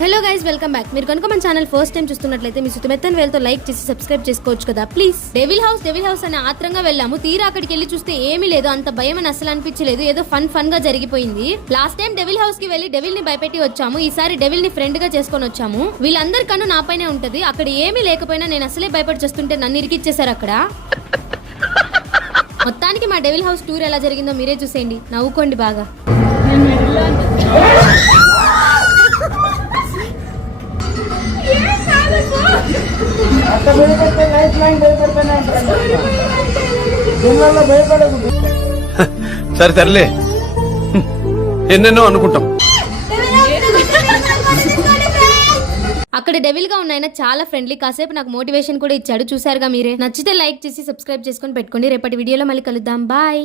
Hello guys, welcome back. మీరు కనుక మన ఛానల్ ఫస్ట్ టైం చూస్తున్నట్లయితే మీ సుతమెత్తని వేలతో లైక్ చేసి సబ్స్క్రైబ్ చేసుకోవచ్చు కదా ప్లీజ్. డెవిల్ హౌస్ అని ఆత్రంగా వెళ్ళాము. తీరా అక్కడికి వెళ్ళి చూస్తే ఏమీ లేదు. అంత భయం అని అసలు అనిపించలేదు. ఏదో ఫన్ గా జరిగిపోయింది. లాస్ట్ టైం డెవిల్ హౌస్ కి వెళ్ళి డెవిల్ ని భయపెట్టి వచ్చాము. ఈసారి డెవిల్ ని ఫ్రెండ్ గా చేసుకొని వచ్చాము. వీళ్ళందరి కన్ను నాపైనే ఉంటది. అక్కడ ఏమీ లేకపోయినా నేను అసలే భయపడి చేస్తుంటే నన్ను ఇరికిచ్చేసారు అక్కడ. మొత్తానికి మా డెవిల్ హౌస్ టూర్ ఎలా జరిగిందో మీరే చూసేయండి, నవ్వుకోండి బాగా. సరే సర్లే, ఎన్నెన్నో అనుకుంటాం. అక్కడ డెవిల్ గా ఉన్న చాలా ఫ్రెండ్లీ, కాసేపు నాకు మోటివేషన్ కూడా ఇచ్చాడు. చూసారుగా మీరే. నచ్చితే లైక్ చేసి సబ్స్క్రైబ్ చేసుకొని పెట్టుకోండి. రేపటి వీడియోలో మళ్ళీ కలుద్దాం. బాయ్.